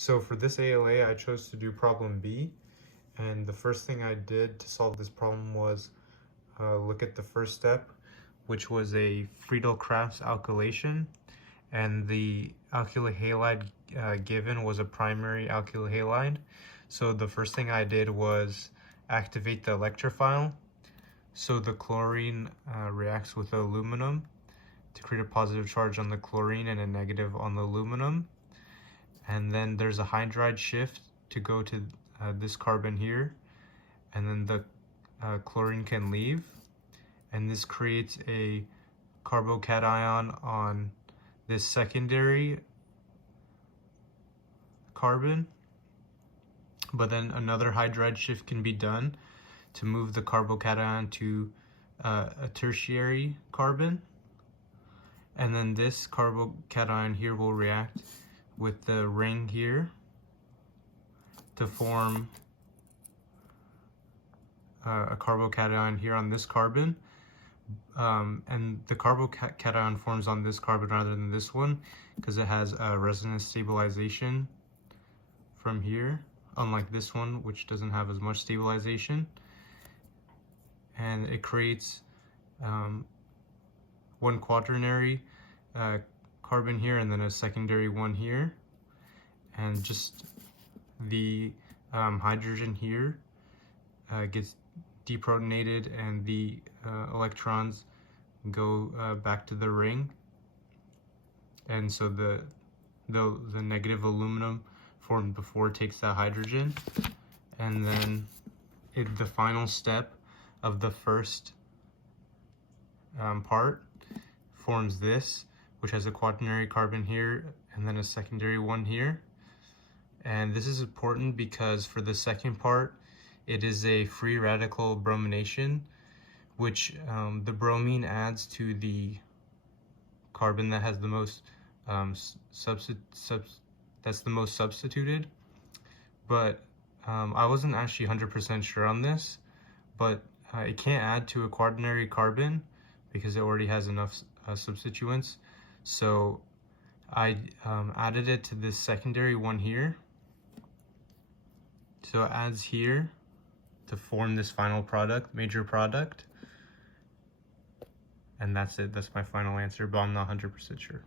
So for this ALA, I chose to do problem B, and the first thing I did to solve this problem was look at the first step, which was a Friedel-Crafts alkylation, and the alkyl halide given was a primary alkyl halide. So the first thing I did was activate the electrophile. So the chlorine reacts with the aluminum to create a positive charge on the chlorine and a negative on the aluminum. And then there's a hydride shift to go to this carbon here, and then the chlorine can leave, and this creates a carbocation on this secondary carbon. But then another hydride shift can be done to move the carbocation to a tertiary carbon, and then this carbocation here will react with the ring here to form a carbocation here on this carbon, and the carbocation forms on this carbon rather than this one because it has a resonance stabilization from here, unlike this one which doesn't have as much stabilization, and it creates one quaternary carbon here and then a secondary one here, and just the hydrogen here gets deprotonated and the electrons go back to the ring, and so the negative aluminum formed before takes that hydrogen, and then the final step of the first part forms this, which has a quaternary carbon here and then a secondary one here. And this is important because for the second part, it is a free radical bromination, which the bromine adds to the carbon that has the most that's the most substituted. But I wasn't actually 100% sure on this, but it can't add to a quaternary carbon because it already has enough substituents. So I added it to this secondary one here. So it adds here to form this final product, major product. And that's it. That's my final answer, but I'm not 100% sure.